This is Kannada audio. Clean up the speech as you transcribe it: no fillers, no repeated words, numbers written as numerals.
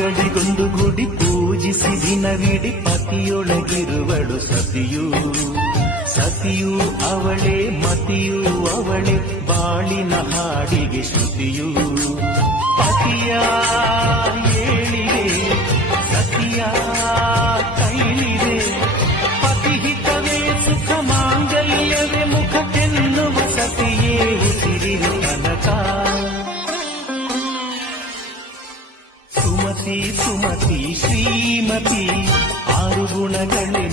ಪತಿಗಳಿಗೊಂದು ಗುಡಿ ಪೂಜಿಸಿ ದಿನವಿಡಿ ಪತಿಯೊಳಗಿರುವಳು ಸತಿಯು. ಸತಿಯು ಅವಳೇ ಮತಿಯು ಅವಳೇ ಬಾಳಿನ ಹಾಡಿಗೆ ಶ್ರುತಿಯು. ಪತಿಯ ಏಳಿದೆ ಸತಿಯ ಕೈಲಿದೆ, ಪತಿಹಿತವೇ ಸುಖ ಮಾಂಗಲ್ಯವೇ ಮುಖಕ್ಕೆನ್ನುವ ಸತಿಯೇ ಉಸಿರಿನ ಕನಕ. ಸುಮತಿ ಸುಮತಿ ಶ್ರೀಮತಿ 6 ಗುಣಗಳೇ